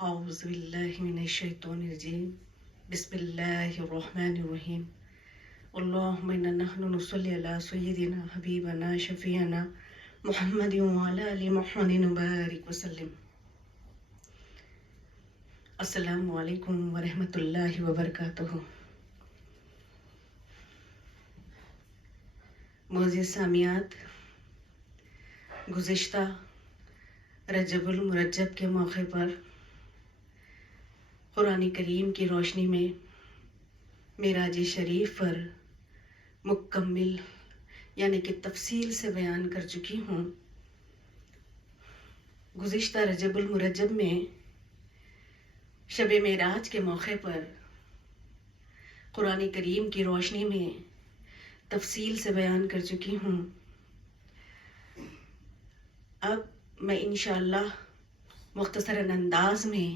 أعوذ بالله من الشيطان الرجيم. بسم الله الرحمن الرحيم. اللهم إنا نحن نصلي على سيدنا حبيبنا شفيعنا محمد وعلى آل محمد وبارك وسلم. السلام علیکم ورحمۃ اللہ وبرکاتہ. معزز سامعات، گزشتہ رجب المرجب کے موقع پر قرآن کریم کی روشنی میں معراج شریف پر مکمل یعنی کہ تفصیل سے بیان کر چکی ہوں. گزشتہ رجب المرجب میں شب معراج کے موقع پر قرآن کریم کی روشنی میں تفصیل سے بیان کر چکی ہوں. اب میں انشاءاللہ مختصراً انداز میں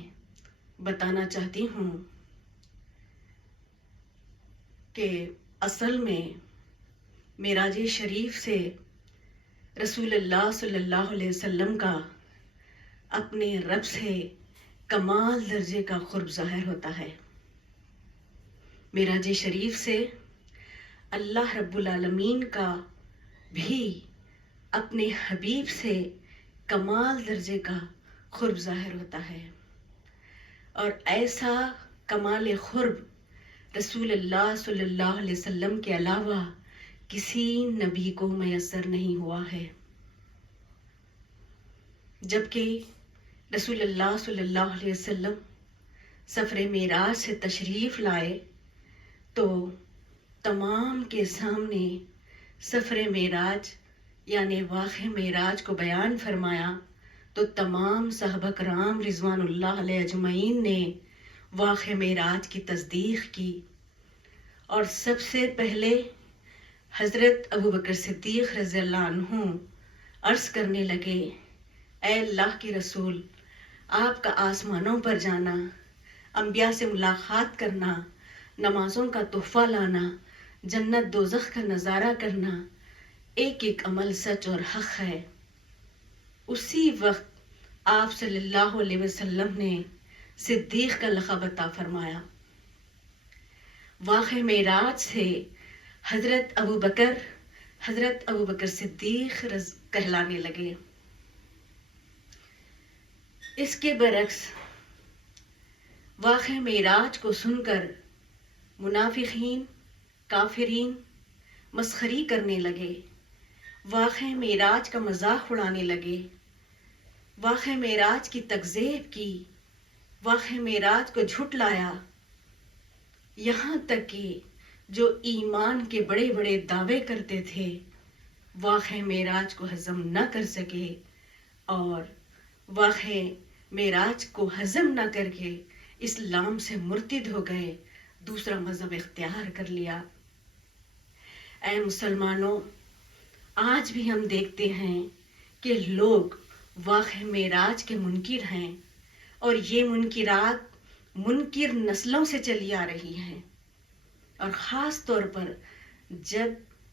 بتانا چاہتی ہوں کہ اصل میں معراج شریف سے رسول اللہ صلی اللہ علیہ وسلم کا اپنے رب سے کمال درجے کا قرب ظاہر ہوتا ہے. معراج شریف سے اللہ رب العالمین کا بھی اپنے حبیب سے کمال درجے کا قرب ظاہر ہوتا ہے، اور ایسا کمال قرب رسول اللہ صلی اللہ علیہ وسلم کے علاوہ کسی نبی کو میسر نہیں ہوا ہے. جبکہ رسول اللہ صلی اللہ علیہ وسلم سفر معراج سے تشریف لائے تو تمام کے سامنے سفر معراج یعنی واقع معراج کو بیان فرمایا تو تمام صحابہ کرام رضوان اللہ علیہ اجمعین نے واقع معراج کی تصدیق کی، اور سب سے پہلے حضرت ابوبکر صدیق رضی اللہ عنہ عرض کرنے لگے، اے اللہ کے رسول، آپ کا آسمانوں پر جانا، انبیاء سے ملاقات کرنا، نمازوں کا تحفہ لانا، جنت دوزخ کا نظارہ کرنا، ایک ایک عمل سچ اور حق ہے. اسی وقت آپ صلی اللہ علیہ وسلم نے صدیق کا لقب عطا فرمایا. واقع معراج سے حضرت ابوبکر صدیق کہلانے لگے. اس کے برعکس واقع معراج کو سن کر منافقین، کافرین مسخری کرنے لگے، واقع معراج کا مذاق اڑانے لگے، واقع معراج کی تکذیب کی، واقع معراج کو جھٹلایا. یہاں تک کہ جو ایمان کے بڑے بڑے دعوے کرتے تھے واقع معراج کو ہضم نہ کر سکے، اور واقع معراج کو ہضم نہ کر کے اسلام سے مرتد ہو گئے، دوسرا مذہب اختیار کر لیا. اے مسلمانوں، آج بھی ہم دیکھتے ہیں کہ لوگ واقع معراج کے منکر ہیں، اور یہ منکرات منکر نسلوں سے چلی آ رہی ہیں. اور خاص طور پر جب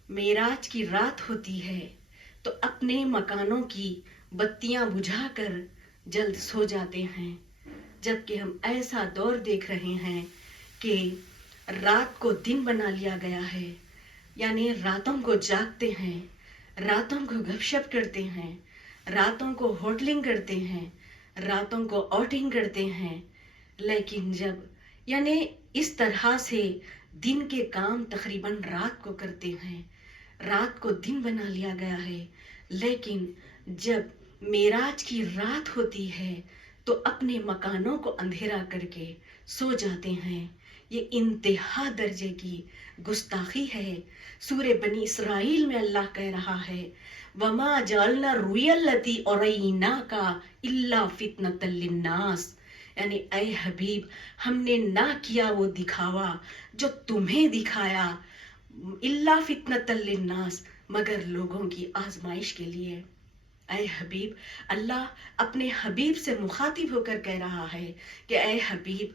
معراج کی رات ہوتی ہے تو اپنے مکانوں کی بتیاں بجھا کر جلد سو جاتے ہیں، جبکہ ہم ایسا دور دیکھ رہے ہیں کہ رات کو دن بنا لیا گیا ہے، یعنی راتوں کو جاگتے ہیں، راتوں کو گپ شپ کرتے ہیں، راتوں کو ہوٹلنگ کرتے ہیں، راتوں کو آؤٹنگ کرتے ہیں. لیکن جب یعنی اس طرح سے دن کے کام تقریباً رات کو کرتے ہیں، رات کو دن بنا لیا گیا ہے، لیکن جب معراج کی رات ہوتی ہے تو اپنے مکانوں کو اندھیرا کر کے سو جاتے ہیں. یہ انتہا درجے کی گستاخی ہے. سورہ بنی اسرائیل میں اللہ کہہ رہا ہے، وَمَا جَعَلْنَا الرُّؤْيَا الَّتِي أَرَيْنَاكَ إِلَّا فِتْنَةً لِلنَّاسِ، یعنی اے حبیب، ہم نے نہ کیا وہ دکھاوا جو تمہیں دکھایا، إِلَّا فِتْنَةً لِلنَّاسِ، مگر لوگوں کی آزمائش کے لیے. اے حبیب، اللہ اپنے حبیب سے مخاطب ہو کر کہہ رہا ہے کہ اے حبیب،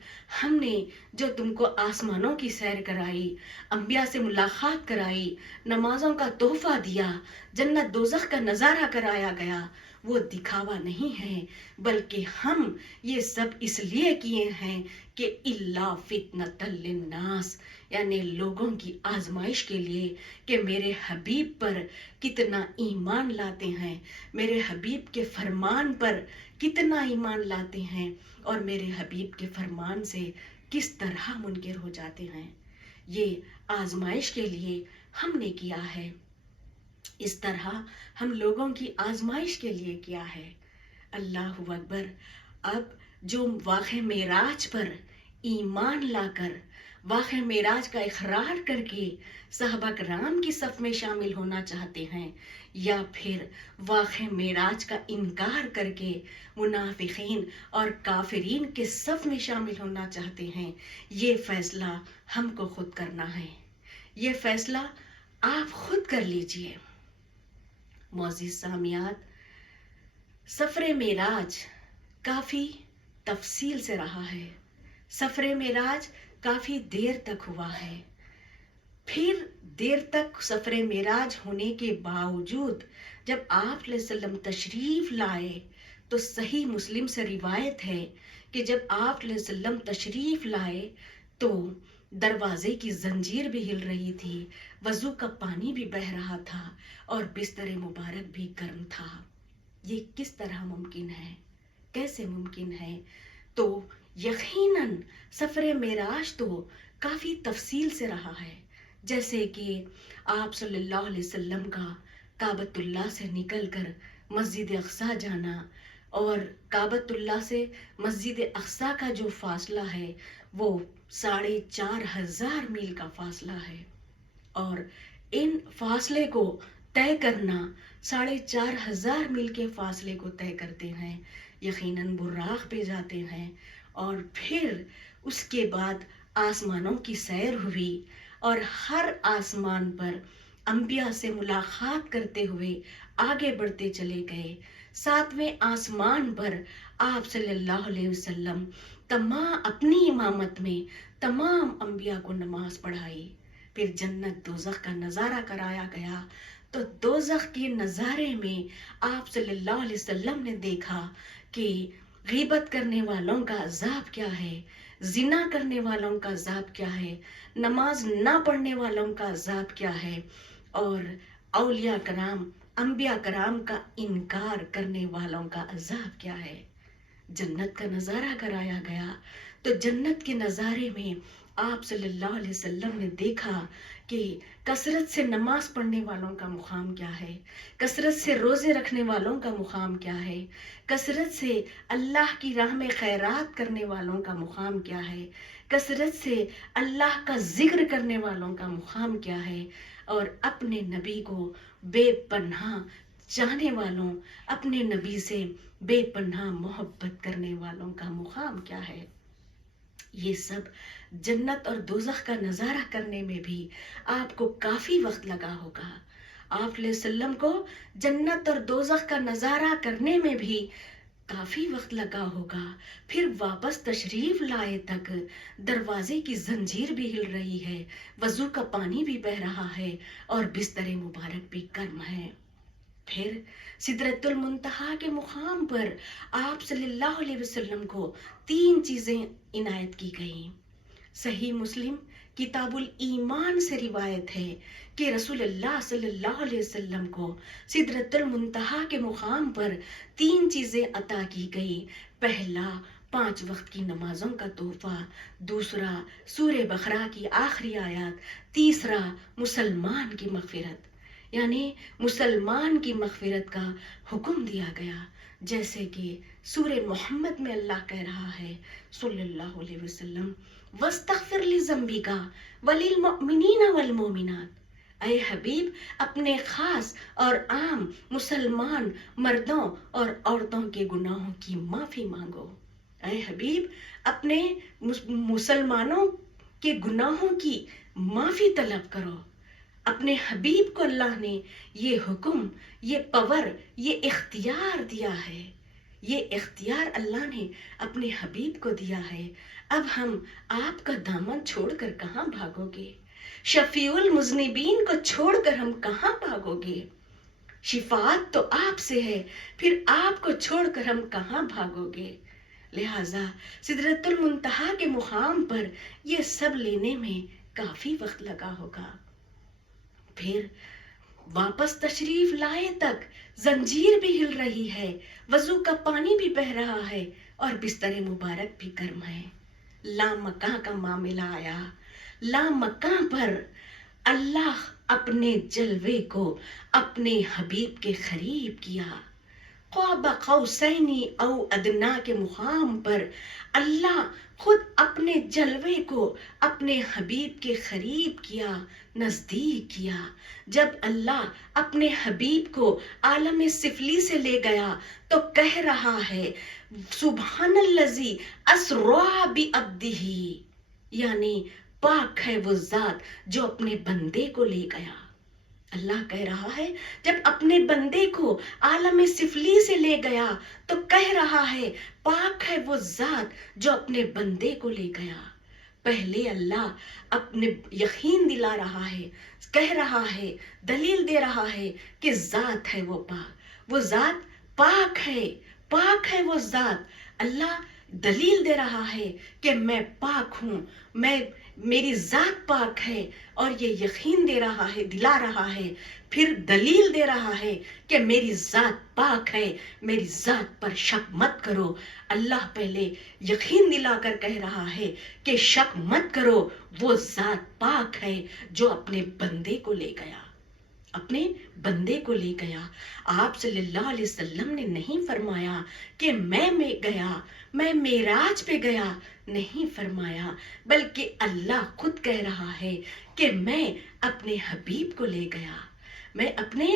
ہم نے جو تم کو آسمانوں کی سیر کرائی، انبیاء سے ملاقات کرائی، نمازوں کا تحفہ دیا، جنت دوزخ کا نظارہ کرایا گیا، وہ دکھاوا نہیں ہے، بلکہ ہم یہ سب اس لیے کیے ہیں کہ الا فتنۃ للناس، یعنی لوگوں کی آزمائش کے لیے کہ میرے حبیب پر کتنا ایمان لاتے ہیں، میرے حبیب کے فرمان پر کتنا ایمان لاتے ہیں، اور میرے حبیب کے فرمان سے کس طرح منکر ہو جاتے ہیں۔ یہ آزمائش کے لیے ہم نے کیا ہے، اس طرح ہم لوگوں کی آزمائش کے لیے کیا ہے۔ اللہ اکبر۔ اب جو واقعہ معراج پر ایمان لا کر، واقعہ معراج کا اقرار کر کے صحابہ کرام کی صف میں شامل ہونا چاہتے ہیں، یا پھر واقعہ معراج کا انکار کر کے منافقین اور کافرین کے صف میں شامل ہونا چاہتے ہیں، یہ فیصلہ ہم کو خود کرنا ہے، یہ فیصلہ آپ خود کر لیجئے۔ معزز سامعات، سفر معراج کافی تفصیل سے رہا ہے، سفر معراج کافی دیر تک ہوا ہے، پھر دیر تک سفر معراج ہونے کے باوجود جب آپ علیہ وسلم تشریف لائے تو صحیح مسلم سے روایت ہے کہ جب آپ علیہ وسلم تشریف لائے تو دروازے کی زنجیر بھی ہل رہی تھی، وضو کا پانی بھی بہہ رہا تھا، اور بستر مبارک بھی گرم تھا۔ یہ کس طرح ممکن ہے، کیسے ممکن ہے؟ تو یقیناً سفر معراج تو کافی تفصیل سے رہا ہے، جیسے کہ آپ صلی اللہ علیہ وسلم کا کعبۃ اللہ سے نکل کر مسجد اقصیٰ جانا، اور کعبۃ اللہ سے مسجد اقصیٰ کا جو فاصلہ ہے وہ 4,500 میل کا فاصلہ ہے، اور ان فاصلے کو طے کرنا، 4,500 میل کے فاصلے کو طے کرتے ہیں، یقیناً براق پہ جاتے ہیں، اور پھر اس کے بعد آسمانوں کی سیر ہوئی، اور ہر آسمان پر انبیاء سے ملاقات کرتے ہوئے آگے بڑھتے چلے گئے۔ 7ویں آسمان پر آپ صلی اللہ علیہ وسلم اپنی امامت میں تمام انبیاء کو نماز پڑھائی، پھر جنت دوزخ کا نظارہ کرایا گیا، تو دوزخ کے نظارے میں آپ صلی اللہ علیہ وسلم نے دیکھا کہ غیبت کرنے والوں کا عذاب کیا ہے، زنا کرنے والوں کا عذاب کیا ہے، نماز نہ پڑھنے والوں کا عذاب کیا ہے، اور اولیاء کرام، انبیاء کرام کا انکار کرنے والوں کا عذاب کیا ہے۔ جنت کا نظارہ کرایا گیا، تو جنت کے نظارے میں آپ صلی اللہ علیہ وسلم نے دیکھا کہ کثرت سے نماز پڑھنے والوں کا مقام کیا ہے، کثرت سے روزے رکھنے والوں کا مقام کیا ہے، کثرت سے اللہ کی راہ میں خیرات کرنے والوں کا مقام کیا ہے، کثرت سے اللہ کا ذکر کرنے والوں کا مقام کیا ہے، اور اپنے نبی کو بے پناہ چاہنے والوں، اپنے نبی سے بے پناہ محبت کرنے والوں کا مقام کیا ہے۔ یہ سب جنت اور دوزخ کا نظارہ کرنے میں بھی آپ کو کافی وقت لگا ہوگا، آپ علیہ وسلم کو جنت اور دوزخ کا نظارہ کرنے میں بھی کافی وقت لگا ہوگا، پھر واپس تشریف لائے تک دروازے کی زنجیر بھی ہل رہی ہے، وضو کا پانی بھی بہہ رہا ہے، اور بستر مبارک بھی گرم ہے۔ پھر سدرۃ المنتہا کے مقام پر آپ صلی اللہ علیہ وسلم کو 3 چیزیں عنایت کی گئیں۔ صحیح مسلم کتاب الایمان سے روایت ہے کہ رسول اللہ صلی اللہ علیہ وسلم کو سدرۃ المنتہا کے مقام پر 3 چیزیں عطا کی گئی۔ پہلا 5 وقت کی نمازوں کا تحفہ، دوسرا سورہ بقرہ کی آخری آیات، تیسرا مسلمان کی مغفرت، یعنی مسلمان کی مغفرت کا حکم دیا گیا، جیسے کہ سورہ محمد میں اللہ کہہ رہا ہے صلی اللہ علیہ وسلم، وَاسْتَغْفِرْ لِذَنْبِكَ وَلِلْمُؤْمِنِينَ وَالْمُؤْمِنَاتِ، اے حبیب اپنے خاص اور عام مسلمان مردوں اور عورتوں کے گناہوں کی معافی مانگو۔ اے حبیب اپنے مسلمانوں کے گناہوں کی معافی طلب کرو۔ اپنے حبیب کو اللہ نے یہ حکم، یہ پاور، یہ اختیار دیا ہے، یہ اختیار اللہ نے اپنے حبیب کو دیا ہے۔ اب ہم آپ کا دامن چھوڑ کر کہاں بھاگو گے؟ شفیع المذنبین کو چھوڑ کر ہم کہاں بھاگو گے؟ شفاعت تو آپ سے ہے، پھر آپ کو چھوڑ کر ہم کہاں بھاگو گے؟ لہٰذا سدرۃ المنتہا کے مقام پر یہ سب لینے میں کافی وقت لگا ہوگا۔ پھر واپس تشریف لائے تک زنجیر بھی ہل رہی ہے، وضو کا پانی بھی بہہ رہا ہے اور بستر مبارک بھی گرم ہے۔ لامکاں کا معاملہ آیا۔ لامکاں پر اللہ اپنے جلوے کو اپنے حبیب کے قریب کیا۔ قاب قوسین او ادنا کے مقام پر اللہ خود اپنے جلوے کو اپنے حبیب کے قریب کیا، نزدیک کیا۔ جب اللہ اپنے حبیب کو عالم سفلی سے لے گیا تو کہہ رہا ہے سبحان الذی اسریٰ بعبدہ، یعنی پاک ہے وہ ذات جو اپنے بندے کو لے گیا۔ اللہ کہہ رہا ہے جب اپنے بندے کو عالم سفلی سے لے گیا تو کہہ رہا ہے پاک ہے وہ ذات جو اپنے بندے کو لے گیا۔ پہلے اللہ اپنے یقین دلا رہا ہے، کہہ رہا ہے، دلیل دے رہا ہے کہ ذات ہے وہ پاک، وہ ذات پاک ہے، پاک ہے وہ ذات۔ اللہ دلیل دے رہا ہے کہ میں پاک ہوں، میری ذات پاک ہے، اور یہ یقین دے رہا ہے، دلا رہا ہے، پھر دلیل دے رہا ہے کہ میری ذات پاک ہے، میری ذات پر شک مت کرو۔ اللہ پہلے یقین دلا کر کہہ رہا ہے کہ شک مت کرو، وہ ذات پاک ہے جو اپنے بندے کو لے گیا، اپنے بندے کو لے گیا۔ آپ صلی اللہ علیہ وسلم نے نہیں فرمایا کہ میں گیا، میں معراج پہ گیا، نہیں فرمایا، بلکہ اللہ خود کہہ رہا ہے کہ میں اپنے حبیب کو لے گیا، میں اپنے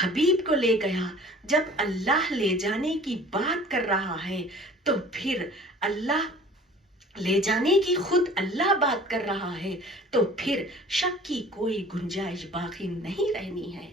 حبیب کو لے گیا۔ جب اللہ لے جانے کی بات کر رہا ہے تو پھر اللہ لے جانے کی خود اللہ بات کر رہا ہے تو پھر شک کی کوئی گنجائش باقی نہیں رہنی ہے،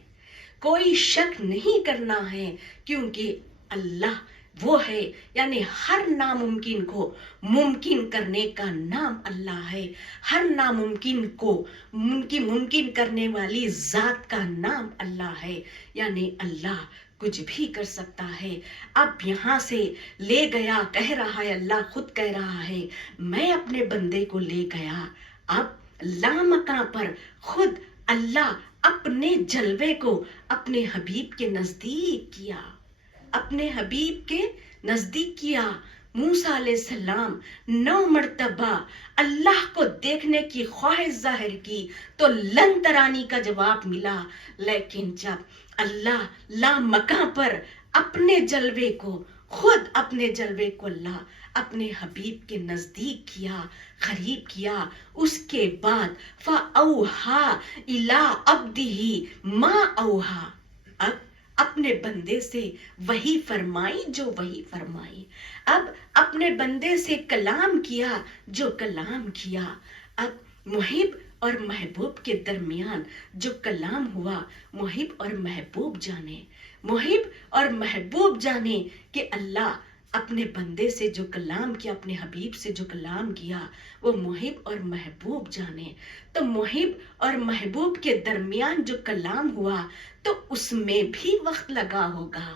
کوئی شک نہیں کرنا ہے، کیونکہ اللہ وہ ہے، یعنی ہر ناممکن کو ممکن کرنے کا نام اللہ ہے، ہر ناممکن کو ممکن کرنے والی ذات کا نام اللہ ہے، یعنی اللہ کچھ بھی کر سکتا ہے۔ اب یہاں سے لے گیا، کہہ رہا ہے، اللہ خود کہہ رہا ہے میں اپنے بندے کو لے گیا۔ اب لامکاں پر خود اللہ اپنے جلوے کو اپنے حبیب کے نزدیک کیا، اپنے حبیب کے نزدیک کیا۔ موسیٰ علیہ السلام 9 مرتبہ اللہ کو دیکھنے کی خواہش ظاہر کی تو لن ترانی کا جواب ملا، لیکن جب اللہ لامکاں پر اپنے جلوے کو، خود اپنے جلوے کو اللہ اپنے حبیب کے نزدیک کیا، قریب کیا، اس کے بعد فَأَوْحَا إِلَىٰ عَبْدِهِ مَا أَوْحَا، اب اپنے بندے سے وہی فرمائی جو وہی فرمائی، اب اپنے بندے سے کلام کیا جو کلام کیا۔ اب محب اور محبوب کے درمیان جو کلام ہوا، محب اور محبوب جانے، محب اور محبوب جانے کہ اللہ اپنے بندے سے جو کلام کیا، اپنے حبیب سے جو کلام کیا، وہ محب اور محبوب جانے۔ تو محب اور محبوب کے درمیان جو کلام ہوا تو اس میں بھی وقت لگا ہوگا،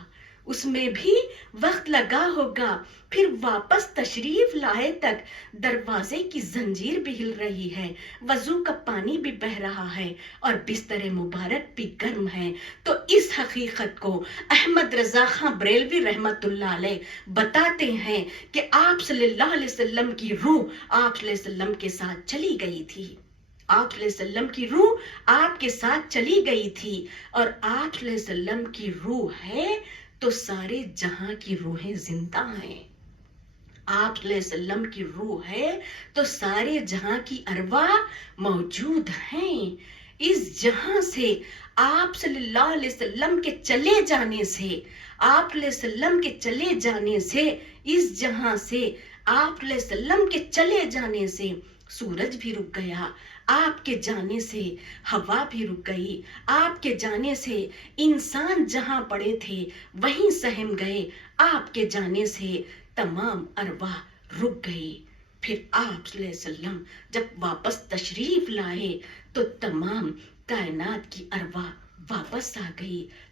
اس میں بھی وقت لگا ہوگا۔ پھر واپس تشریف لائے تک دروازے کی زنجیر بھی ہل رہی ہے، وضو کا پانی بھی بہہ رہا ہے اور بستر مبارک بھی گرم ہے۔ تو اس حقیقت کو احمد رضا خاں بریلوی رحمت اللہ علیہ بتاتے ہیں کہ آپ صلی اللہ علیہ وسلم کی روح آپ صلی اللہ علیہ وسلم کے ساتھ چلی گئی تھی، آپ صلی اللہ علیہ وسلم کی روح آپ کے ساتھ چلی گئی تھی، اور آپ صلی اللہ علیہ وسلم کی روح ہے تو سارے جہاں کی روحیں زندہ ہیں، آپ صلی اللہ علیہ وسلم کی روح ہے تو سارے جہاں کی ارواح موجود ہیں۔ اس جہاں سے آپ صلی اللہ علیہ وسلم کے چلے جانے سے، آپ صلی اللہ علیہ وسلم کے چلے جانے سے، اس جہاں سے آپ صلی اللہ علیہ وسلم کے چلے جانے سے سورج بھی رک گیا، آپ کے جانے سے ہوا بھی رک گئی، آپ کے جانے سے انسان جہاں پڑے تھے وہیں سہم گئے، آپ کے جانے سے تمام ارواح رک گئی۔ پھر آپ صلی اللہ علیہ وسلم جب واپس تشریف لائے تو تمام کائنات کی ارواح واپس آ گئی،